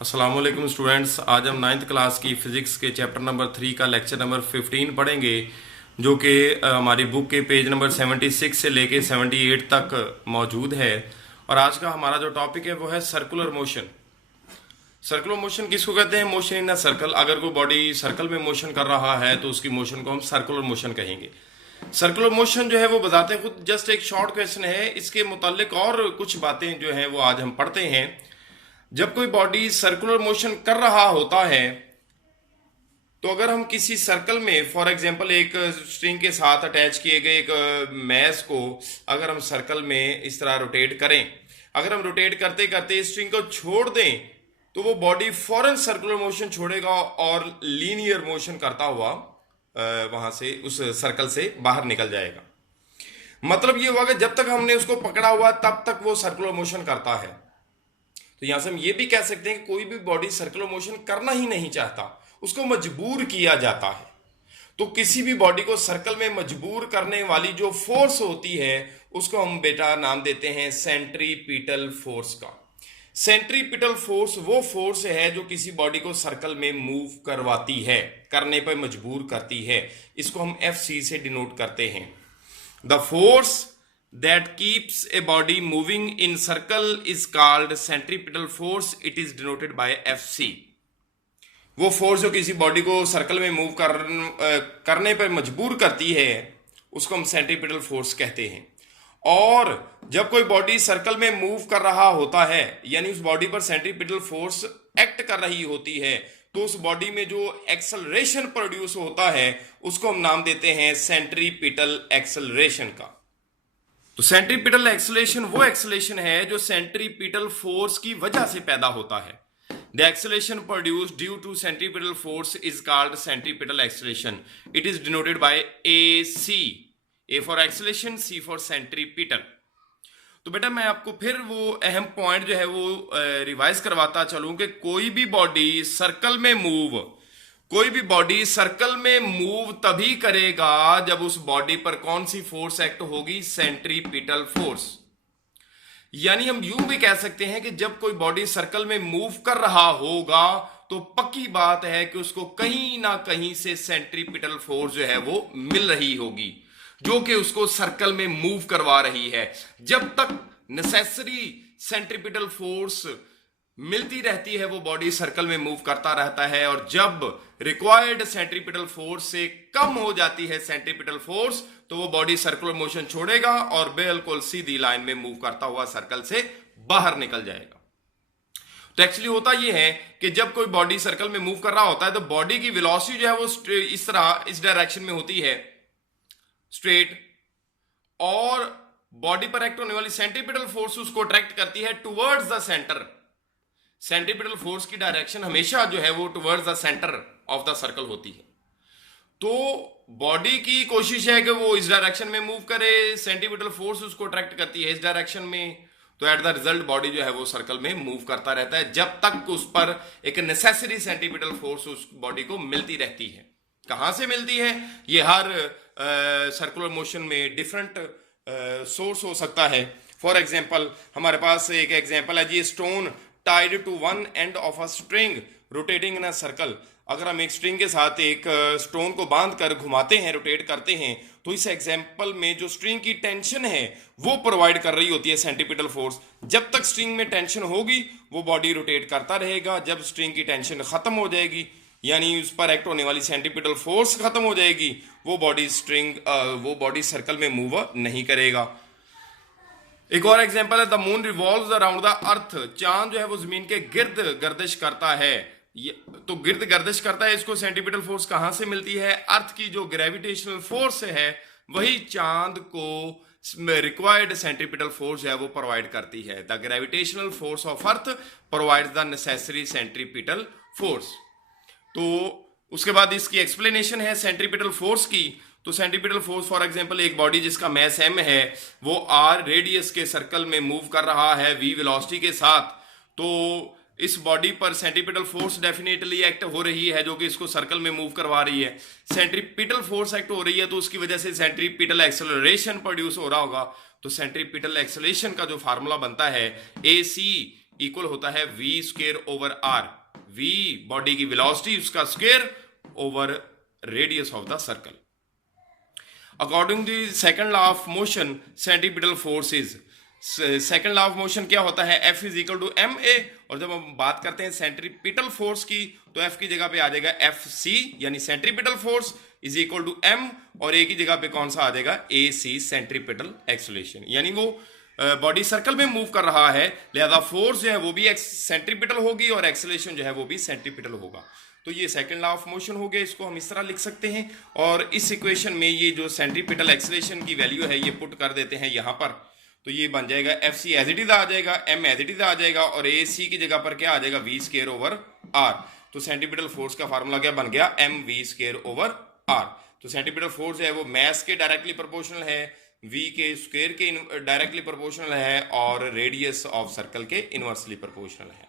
अस्सलामुअलैकुम स्टूडेंट्स। आज हम नाइन्थ क्लास की फिजिक्स के चैप्टर नंबर 3 का लेक्चर नंबर 15 पढ़ेंगे, जो कि हमारी बुक के पेज नंबर 76 से लेके 78 तक मौजूद है। और आज का हमारा जो टॉपिक है वो है सर्कुलर मोशन। सर्कुलर मोशन किसको कहते हैं? Motion in a circle. अगर कोई बॉडी सर्कल में मोशन कर रहा है तो उसकी मोशन को हम सर्कुलर मोशन कहेंगे। सर्कुलर मोशन जो है वो बताते हैं खुद, जस्ट एक शॉर्ट क्वेश्चन है, इसके मुतालिक और कुछ बातें जो है वो आज हम पढ़ते हैं। जब कोई बॉडी सर्कुलर मोशन कर रहा होता है तो अगर हम किसी सर्कल में, फॉर एग्जांपल एक स्ट्रिंग के साथ अटैच किए गए एक मैस को अगर हम सर्कल में इस तरह रोटेट करें, अगर हम रोटेट करते करते स्ट्रिंग को छोड़ दें तो वो बॉडी फौरन सर्कुलर मोशन छोड़ेगा और लीनियर मोशन करता हुआ वहां से उस सर्कल से बाहर निकल जाएगा। मतलब ये हुआ कि जब तक हमने उसको पकड़ा हुआ तब तक वो सर्कुलर मोशन करता है। तो यहां से हम ये भी कह सकते हैं कि कोई भी बॉडी सर्कुलर मोशन करना ही नहीं चाहता, उसको मजबूर किया जाता है। तो किसी भी बॉडी को सर्कल में मजबूर करने वाली जो फोर्स होती है उसको हम बेटा नाम देते हैं सेंट्रीपिटल फोर्स का। सेंट्रीपिटल फोर्स वो फोर्स है जो किसी बॉडी को सर्कल में मूव करवाती है, करने पर मजबूर करती है। इसको हम FC से डिनोट करते हैं। The force that keeps a body moving in circle is called centripetal force. It is denoted by FC. वो फोर्स जो किसी बॉडी को सर्कल में मूव करने पर मजबूर करती है उसको हम सेंट्रीपिटल फोर्स कहते हैं। और जब कोई बॉडी सर्कल में मूव कर रहा होता है, यानी उस बॉडी पर सेंट्रीपिटल फोर्स एक्ट कर रही होती है, तो उस बॉडी में जो एक्सेलरेशन प्रोड्यूस होता है उसको हम नाम देते हैं सेंट्रीपिटल एक्सेलरेशन का। तो सेंट्रीपिटल एक्सेलरेशन वो एक्सेलरेशन है जो सेंट्रीपिटल फोर्स की वजह से पैदा होता है। The acceleration produced due to centripetal force is called centripetal acceleration. It is denoted by AC। A for acceleration, C for centripetal. तो बेटा मैं आपको फिर वो अहम पॉइंट जो है वो रिवाइज करवाता चलूं कि कोई भी बॉडी सर्कल में मूव तभी करेगा जब उस बॉडी पर कौन सी फोर्स एक्ट होगी? Centripetal force. यानी हम यूं भी कह सकते हैं कि जब कोई बॉडी सर्कल में मूव कर रहा होगा तो पक्की बात है कि उसको कहीं ना कहीं से सेंट्रीपिटल फोर्स जो है वो मिल रही होगी, जो कि उसको सर्कल में मूव करवा रही है। जब तक नेसेसरी सेंट्रीपिटल फोर्स मिलती रहती है वो बॉडी सर्कल में मूव करता रहता है, और जब रिक्वायर्ड सेंट्रीपिटल फोर्स से कम हो जाती है सेंट्रीपिटल फोर्स तो वो बॉडी सर्कुलर मोशन छोड़ेगा और बिल्कुल सीधी लाइन में मूव करता हुआ सर्कल से बाहर निकल जाएगा। तो एक्चुअली होता ये है कि जब कोई बॉडी सर्कल में मूव कर रहा होता है तो बॉडी की वेलोसिटी जो है वो इस तरह इस डायरेक्शन में होती है, स्ट्रेट, और बॉडी पर एक्ट होने वाली सेंट्रीपिटल फोर्स उसको अट्रैक्ट करती है towards the centre. Centripetal force की डायरेक्शन हमेशा जो है वो towards the centre of the circle होती है। तो बॉडी की कोशिश है कि वो इस डायरेक्शन में मूव करे, सेंट्रीपिटल फोर्स उसको अट्रैक्ट करती है इस डायरेक्शन में, तो एट द रिजल्ट बॉडी जो है वो सर्कल में मूव करता रहता है जब तक उस पर एक नेसेसरी सेंट्रीपिटल फोर्स उस बॉडी को मिलती रहती है। कहां से मिलती है? ये हर सर्कुलर मोशन में डिफरेंट सोर्स हो सकता है। फॉर एग्जाम्पल हमारे पास एक एग्जाम्पल है जी, stone tied to one end of a string rotating in a circle. अगर हम एक स्ट्रिंग के साथ एक स्टोन को बांध कर घुमाते हैं, रोटेट करते हैं, तो इस एग्जाम्पल में जो स्ट्रिंग की टेंशन है वो प्रोवाइड कर रही होती है सेंट्रीपिटल फोर्स। जब तक स्ट्रिंग में टेंशन होगी वो बॉडी रोटेट करता रहेगा। जब स्ट्रिंग की टेंशन खत्म हो जाएगी, यानी उस पर एक्ट होने वाली सेंट्रीपिटल फोर्स खत्म हो जाएगी, वो बॉडी सर्कल में मूव नहीं करेगा। एक और एग्जांपल है, the moon revolves around the earth. चांद जो है वो जमीन के गिर्द गर्दिश करता है। तो गिर्द गर्दिश करता है, इसको सेंट्रीपिटल फोर्स कहां से मिलती है? अर्थ की जो ग्रेविटेशनल फोर्स है वही चांद को रिक्वायर्ड सेंट्रीपिटल फोर्स है वो प्रोवाइड करती है। The gravitational force of earth provides the necessary centripetal force. तो उसके बाद इसकी एक्सप्लेनेशन है सेंट्रीपिटल फोर्स की। तो सेंट्रीपिटल फोर्स फॉर एग्जांपल एक बॉडी जिसका मास m है वो r रेडियस के सर्कल में मूव कर रहा है v वेलोसिटी के साथ, तो इस बॉडी पर सेंट्रीपिटल फोर्स डेफिनेटली एक्ट हो रही है जो कि इसको सर्कल में मूव करवा रही है। सेंट्रीपिटल फोर्स एक्ट हो रही है तो उसकी वजह से सेंट्रीपिटल एक्सेलरेशन प्रोड्यूस हो रहा होगा। तो सेंट्रीपिटल एक्सेलरेशन का जो फार्मूला बनता है AC इक्वल होता है v square over r। v body की वेलोसिटी, उसका square over radius of the circle. According to second law of motion centripetal force is, second law of motion क्या होता है, F is equal to M A. और जब हम बात करते हैं सेंट्रीपिटल फोर्स की तो F की जगह पे आ जाएगा FC, यानी centripetal force is equal to M, और A की जगह पे कौन सा आ जाएगा, AC सेंट्रीपिटल एक्सेलरेशन। यानी वो बॉडी सर्कल में मूव कर रहा है, लिहाजा फोर्स जो है वो भी सेंट्रीपिटल होगी और एक्सेलरेशन जो है वो भी सेंट्रीपिटल होगा। तो ये सेकंड लॉ ऑफ मोशन हो गया, इसको हम इस तरह लिख सकते हैं। और इस इक्वेशन में ये जो सेंट्रीपिटल एक्सेलरेशन की वैल्यू है ये पुट कर देते हैं यहाँ पर, तो ये बन जाएगा FC एज इट इज आ जाएगा, M एज इट इज आ जाएगा, और AC की जगह पर क्या आ जाएगा, V स्क्वायर ओवर R। तो सेंट्रीपिटल फोर्स का फार्मूला क्या बन गया, MV स्क्वायर ओवर R। तो सेंट्रीपिटल फोर्स है वो मास के डायरेक्टली प्रोपोर्शनल है, V के स्क्वायर के डायरेक्टली प्रोपोर्शनल है, और रेडियस ऑफ सर्कल के इनवर्सली प्रोपोर्शनल है।